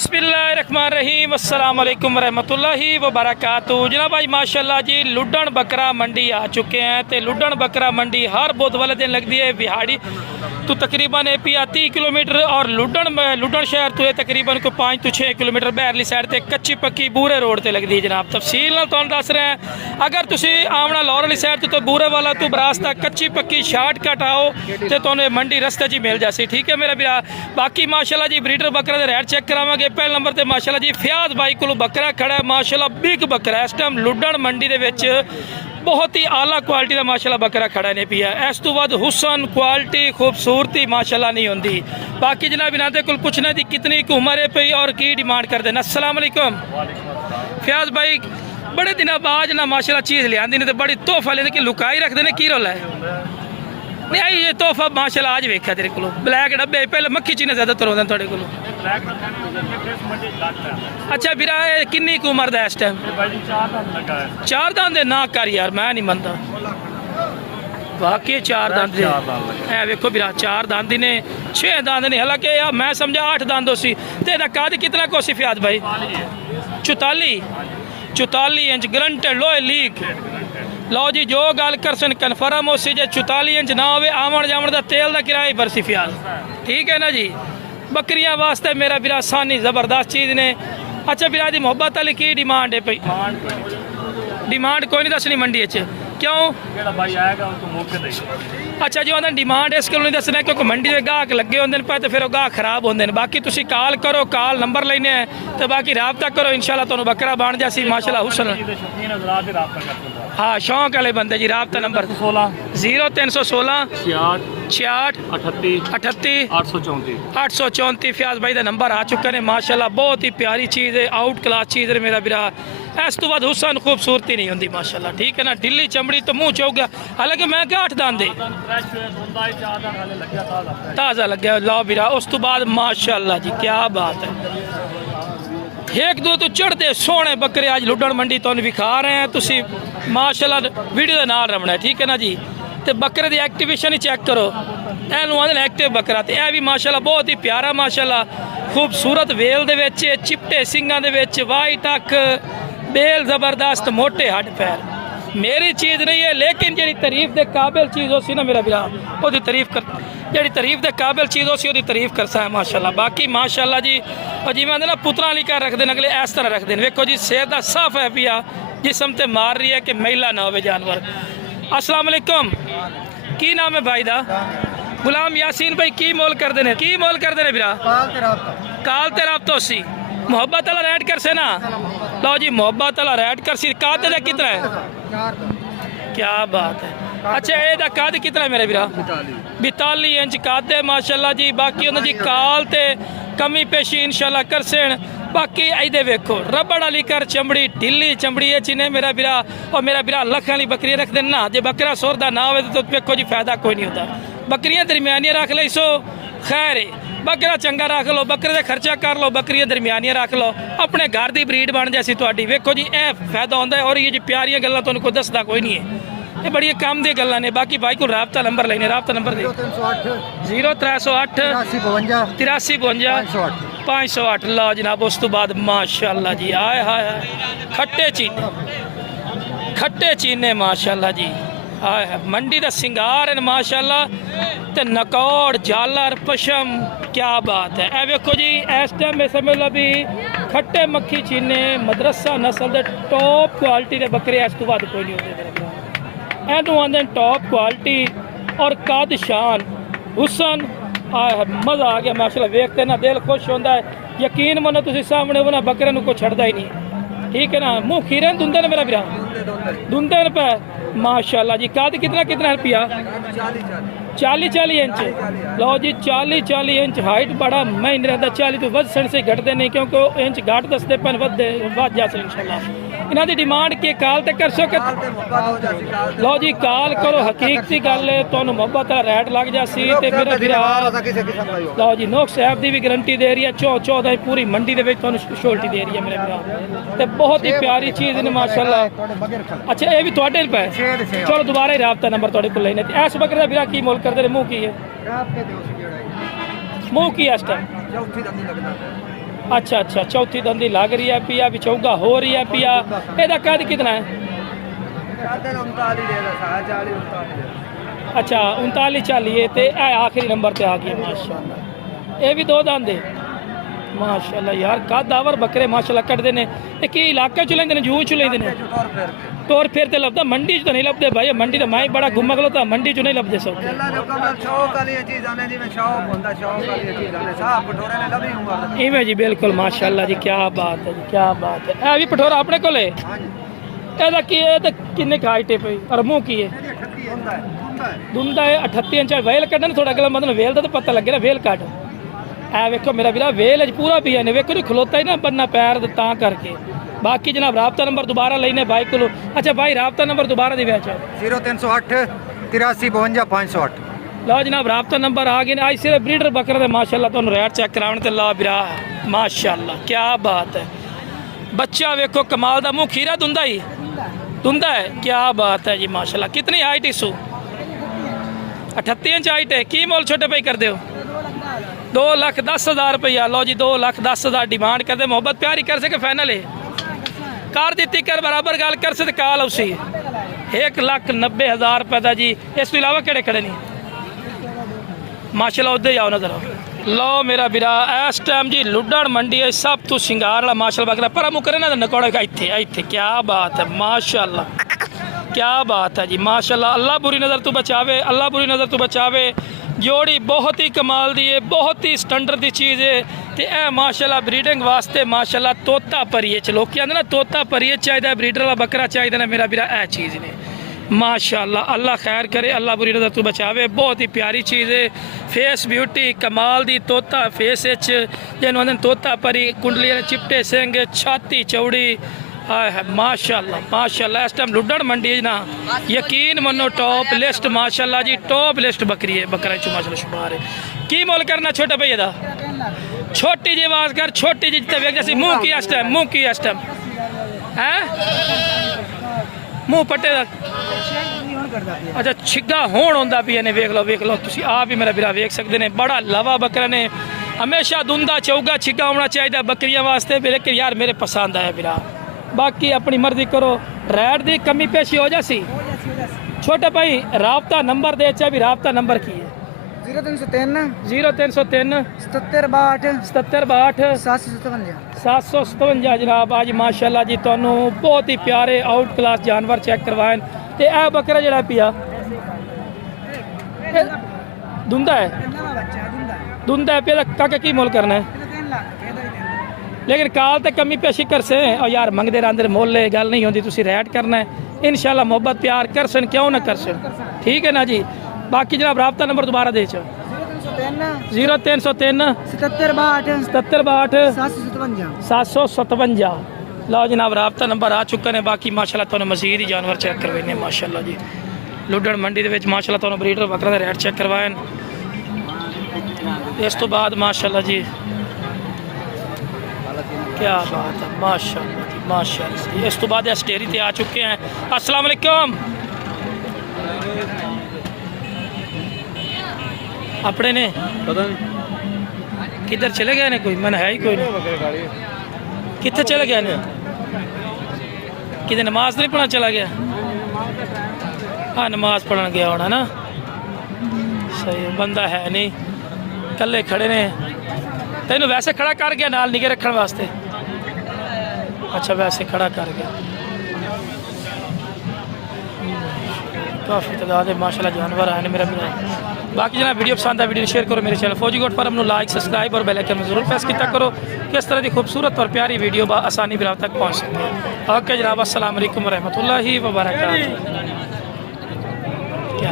बिस्मिल्लाहिर्रहमानिर्रहीम अस्सलाम वालेकुम रहमतुल्लाहि व बरकातुहू। जनाब भाई माशाल्लाह जी लुडन बकरा मंडी आ चुके हैं। तो लुडन बकरा मंडी हर बुध वाले दिन लगती है बिहाड़ी तो तकरीबन एपीआ 30 किलोमीटर और लुडन शहर तो तकरीबन को 5 तो 6 किलोमीटर बहरली साइड से कच्ची पक्की बूरे रोड से लगती है। जनाब तफसील नाल तुहानूं दस रहे हैं। अगर तुसी आवना लाहौर वाली साइड तो बूरे वाला तो बरास्ता कच्ची पक्की शार्टकट आओ तो तुहानूं मंडी रस्ते च मिल जासी। ठीक है मेरा भरा। बाकी माशाल्लाह जी ब्रीडर बकरा दे रेट चेक करावांगे। पहले नंबर पर माशाल्लाह जी फयाज भाई को बकरा खड़ा है माशाल्लाह बिग बकरा इस टाइम लुडन मंडी दे विच बहुत ही आला क्वालिटी का माशाल्लाह बकरा खड़ा नहीं पिया। इस तो बाद हुसन क्वालिटी खूबसूरती माशाल्लाह नहीं होंदी। बाकी जनाब इन्होंने को पूछना थी कितनी की उम्र है पई और की डिमांड कर देना। अस्सलाम वालेकुम फयाज भाई बड़े दिन बाद ना माशाल्लाह चीज़ लिया तो बड़ी तोहफा लेते कि लुकाई रखते हैं की रोला है नहीं आई ये तोहफा माशाल्लाह आज वेखा तेरे को ब्लैक डब्बे पहले मक्खी चीने ज़्यादातर होंगे थोड़े को। अच्छा बिरा किन्नी की उम्र का इस टाइम 4 दांत दे ना कर यार मैं नहीं मनता वाकई 4 दांत है वेखो बिरा 4 दांत ने 6 दांत ने हालांकि यार मैं समझा 8 दांत सी तेरा कद कितना को सी फयाज भाई 44 इंच ग्रंटेड लोहे लीक। लो जी जो गल करसन कन्फर्म हो सी जे 44 इंच ना हो आवन जावन का तेल का किराया बरसी फयाज ठीक है ना जी। बकरियां वास्ते मेरा बिरा आसानी ज़बरदस्त चीज़ ने। अच्छा बिरा दी मोहब्बत वाली की डिमांड है पई डिमांड कोई नहीं दसनी मंडी क्यों भाई आएगा अच्छा जो आंदा डिमांड इस गल नहीं दसना क्योंकि मंडी में गाहक लगे होंगे पे तो फिर गाहक खराब होंगे। बाकी तुसी कॉल करो कॉल नंबर लेने तो बाकी रबता करो इंशाल्लाह तुहानूं बकरा बन जासी माशाल्लाह हुसन। हाँ शौक वाले बंदे जी रबता नंबर 0316 66 38 834 फयाज भाई का नंबर आ चुका है माशाल्लाह बहुत ही प्यारी चीज़ है आउट क्लास चीज़ है मेरा बिरा। इस तो बाद हुसन खूबसूरती नहीं होंगी माशाल्लाह ठीक है ना। ढिली चमड़ी तो मुँह चौक गया हालांकि मैं क्या 8 दांत दे ताज़ा लग्या लो बिरा। उस तो बाद माशाल्लाह जी क्या बात है एक दो तो चढ़ते सोहने बकरे आज लुडन मंडी तुहानूं विखा रहे हैं तुसी माशाल्लाह वीडियो के नाल रखना है ठीक है ना जी। तो बकरे की एक्टिवेशन ही चेक करो एनू आंदे एक्टिव बकरा तो यह भी माशाल्लाह बहुत ही प्यारा माशाल्लाह खूबसूरत वेल दे विच चिपटे सिंगां दे विच वाइट अख बेल जबरदस्त मोटे हड पैर मेरी चीज़ नहीं है लेकिन जी तारीफ के काबिल चीज़ हो सी ना मेरा बिरा वो तारीफ कर जी तारीफ के काबिल चीज़ हो सी वो तारीफ कर सा है माशाल्लाह। बाकी माशाल्लाह जी और जिवें आंदे ना पुत्तरां वाली घर रखते हैं अगले इस तरह रखते हैं। वेखो जी सेहत का साफ है पिया जिसम ते मार रही है कि महिला ना हो जानवर। अस्सलाम वालेकुम की नाम है भाई दा गुलाम यासीन भाई की मोल करते हैं की मोल करते हैं बिरा काल ते रबता सी मोहब्बत वाला रेट कर से ना लो जी मोहब्बत वाला रेट कर सी काद का कितना है क्या बात है। अच्छा ये कद कितना है मेरा बिरा 42 इंच कद है माशाल्लाह जी। बाकी उन्होंने जी काल ते कमी पेशी इंशाल्लाह कर सेन। बाकी इधे वेखो रबड़ वाली कर चमड़ी ढिली चमड़ी है चिन्ह मेरा बिरा और मेरा बिरा लख वाली बकरियां रख देना ना जे बकरा सोरदा ना हो तो वेखो जी फायदा कोई नहीं होता। बकरियां दरमियानियां रख लो सो खैर है बकरा चंगा रख लो बकरे का खर्चा कर लो बकरियां दरमियानियां रख लो अपने घर की ब्रीड बन जासी तुहाडी। वेखो जी यह फायदा होंदा है और ये जी प्यारियां गल्लां तुहानूं कोई दसदा कोई नहीं है ये बड़ी काम दी गल्लां ने। बाकी भाई को रबता नंबर लेने रबता नंबर दे 0308 83 52 508 लो जनाब। उस तो बाद माशाल्लाह जी आए हाय खट्टे चीने माशाल्लाह जी आए है मंडी का सिंगार है माशाल्लाह ते नकौड़ झालर पशम क्या बात है। ए वेखो जी इस टाइम समझ लो भी खट्टे मक्खी चीने मदरसा नस्ल के टॉप क्वालिटी के बकरे इस तो बाद कोई नहीं होते एनू आंदे टॉप क्वालिटी और कद शान हुसन मज़ा आ गया माशाल्लाह वेखते ना दिल खुश होता है। यकीन मनो तुम सामने वो ना बकरे को छड़ता ही नहीं ठीक है ना। मुँह खीरे दुंदे ने मेरा बिरा दुंदे पे माशाल्लाह जी। कद कितना रुपया 40 इंच लो जी 40 इंच हाइट बड़ा मैं नहीं रहता 40 तो वध सन से घटते नहीं क्योंकि इंच घाट दसते पन वध जा इंशाल्लाह। इन्हों की डिमांड के कॉल तक कर सको लो जी कॉल करो हकीकती गल है तुहानूं मोहब्बत वाला रेट लग जासी ते मेरा भरा लो जी नोक साहब की भी गारंटी दे रही है 14 पूरी मंडी के शोल्टी दे रही है मेरे भरा ते बहुत ही प्यारी चीज़ ने माशाल्लाह। अच्छा ये भी तुहाडे पे चलो दोबारा ही रबता नंबर तुहाडे कोल लेने इस बकरे का भरा की मोल करते मुँह की है मुँह की इस टाइम अच्छा अच्छा, चौथी दंदी लग रही है पिया, भी चौगा हो रही है पिया। ਇਹਦਾ कद कितना है? अच्छा 39 40 ते आखिरी नंबर ते आ गई माशाल्लाह। ये भी दो दंद है माशाल्लाह यार, कद आवर बकरे माशाल्लाह कटते ने। कि इलाके च लेंदे ने, जूं च लेंदे ने? तौर फिर ते लभदा, मंडी च तो नहीं लभदे भाई। मंडी तो मैं बड़ा घुमा खलोता, मंडी च नहीं लभदे सब। इवें जी बिल्कुल माशाल्लाह जी, क्या बात है जी, क्या बात है। ए भी पठोरा अपने कोले? ਇਹਦਾ ਕੀ ਹੈ ਤੇ ਕਿੰਨੇ ਹਾਈਟ ਹੈ ਪਈ ਔਰ ਮੂੰਹ ਕੀ ਹੈ? ਦੁੰਦਾ ਹੈ 38 ਇੰਚ ਵੇਲ ਕੱਢਣ ਥੋੜਾ ਅਗਲਾ ਮਤਲਬ ਵੇਲ ਦਾ ਤਾਂ ਪਤਾ ਲੱਗੇ ਨਾ, ਵੇਲ ਕੱਢ। ਐ ਵੇਖੋ ਮੇਰਾ ਵੀਰਾ ਵੇਲ ਅਜ ਪੂਰਾ ਪਿਆ ਨੇ, ਵੇਖੋ ਨਹੀਂ ਖਲੋਤਾ ਹੀ ਨਾ ਬੰਨਾ ਪੈਰ ਦਾ ਤਾਂ ਕਰਕੇ। ਬਾਕੀ ਜਨਾਬ ਰਾਬਤਾ ਨੰਬਰ ਦੁਬਾਰਾ ਲੈਨੇ ਬਾਈ ਕੋਲ। ਅੱਛਾ ਬਾਈ ਰਾਬਤਾ ਨੰਬਰ ਦੁਬਾਰਾ ਦੇ ਵਿੱਚ 0308 83 52 508। ਲਓ ਜਨਾਬ ਰਾਬਤਾ ਨੰਬਰ ਆ ਗਏ ਨੇ। ਅੱਜ ਸਿਰਫ ਬਰੀਡਰ ਬੱਕਰੇ ਦੇ ਮਾਸ਼ਾਅੱਲਾ ਤੁਹਾਨੂੰ ਰੇਟ ਚੈੱਕ ਕਰਾਉਣ ਤੇ ਲਾ ਵੀਰਾ ਮਾਸ਼ਾਅੱਲਾ ਕੀ ਬਾਤ ਹੈ। ਬੱਚਾ ਵੇਖੋ ਕਮਾਲ ਦਾ, ਮੂੰਹ ਖੀਰਾ ਦੁੰਦਾ ਹੀ दुंदा है, क्या बात है जी माशाल्लाह। कितनी हाइट इसू? 38 इंच हाइट है। की मोल छोटे भाई कर दो? 2,10,000 रुपया। लो जी 2,10,000 डिमांड कर दे। मोहब्बत प्यारी कर सके फाइनल है कर दी कर बराबर गल कर से काल उसी 1,90,000 रुपये का जी। इस तो इलावा किहड़े खड़े नहीं माशाल्लाह उधर जाओ नजर आओ। लो मेरा बिरा इस टाइम जी लुड्डण मंडी है सब तो सिंगार वाला माशाल्लाह बकरा पर मुकरे ना नकोड़े का इत्थे इत्थे। क्या बात है माशाल्लाह, क्या बात है जी माशाल्लाह। अल्लाह बुरी नज़र तो बचावे, अल्लाह बुरी नज़र तो बचावे। जोड़ी बहुत ही कमाल दी है, बहुत ही स्टैंडर्ड दी चीज़ है। तो यह माशाल्लाह ब्रीडिंग वास्ते माशाल्लाह तोता परिए चलो क्या ना, तोता परिए चाहिए, ब्रीडर वाला बकरा चाहिए ना मेरा बिरा। यह चीज़ ने माशाल्लाह, अल्लाह खैर करे, अल्लाह बुरी नज़र तो बचावे। बहुत ही प्यारी चीज़ है, फेस ब्यूटी कमाल दी। तोता फेस जिन्होंने तोता परी, कुंडली चिपटे सिंह, छाती चौड़ी, है माशाल्लाह माशाल्लाह। इस टाइम लुड्डण मंडी ना यकीन मनो टॉप लिस्ट माशाल्लाह जी, टॉप लिस्ट बकरी है, बकरा चो माशाल्लाह शुमार है। की मोल करना छोटे भैया दा? छोटी जी आवाज़ कर, छोटी जी जैसे मुँह की इस टाइम, मुँह की इस टाइम है मूँह पट्टे का। अच्छा छिग्गा होण होंदा भी ने, वेख लो तुसी आप भी मेरा बिरा वेख सकते हैं। बड़ा लवा बकरा ने, हमेशा दुंदा चौगा छिग्गा होना चाहिए बकरियां वास्ते। लेकिन यार मेरे पसंद आया बिरा। बाकी अपनी मर्जी करो, रेट दी कमी पेशी हो जासी। छोटे भाई राबता नंबर दे चा भी, राबता नंबर की है? 0303 0303 77 77 757 757 जनाब। आज माशाल्लाह जी तुहानू बहुत ही प्यारे आउट क्लास जानवर चेक करवाए। ते ए बकरा जड़ा पिया दुंदा है, दुंदा है पिया काका की मोल करना है? लेकिन काल तो कमी पेशी कर से और यार मंगते रहते मोल ले गल नहीं होती, तुसी रेट करना है इंशाल्लाह। मोहब्बत प्यार कर सन, क्यों ना कर सन, ठीक है ना जी। बाकी जनाब राबता नंबर दोबारा दे 0303 77 77 757। लो जनाब राबता नंबर आ चुका है। बाकी माशाल्लाह तुहानू मजीद ही जानवर चेक करवाने माशाल्लाह जी। लुड्डण मंडी दे विच माशाल्लाह तुहानू ब्रीडर बकरा दा रेट चेक करवाए। इस तो बाद माशाल्लाह जी क्या बात है माशाल्लाह जी माशाल्लाह जी। इस तो बाद इस डेयरी ते आ चुके हैं। अस्सलाम वालेकुम। अपने ने पता नहीं किधर चले गए ने, कोई मन है ही कोई नहीं। कितने चले गए ने? किधर नमाज नहीं पढ़ना चला गया? हाँ नमाज पढ़ने गया होना ना, सही बंदा है नहीं, कल्ले खड़े ने। तेन वैसे खड़ा कर गया नाल निगे रखने वास्ते? अच्छा वैसे खड़ा कर गया। काफ़ी तादाद है माशाल्लाह जानवर आए मेरा मेरा। बाकी जना वीडियो पसंद है वीडियो शेयर करो, मेरे चैनल फौजी गोट फार्म लाइक सब्सक्राइब और बेल आइकन में जरूर प्रेस किया करो कि इस तरह की खूबसूरत और प्यारी वीडियो आसानी भी तक पहुँच सकती है। ओके जनाब अस्सलाम वालेकुम रहमतुल्लाहि व बरकातहू। क्या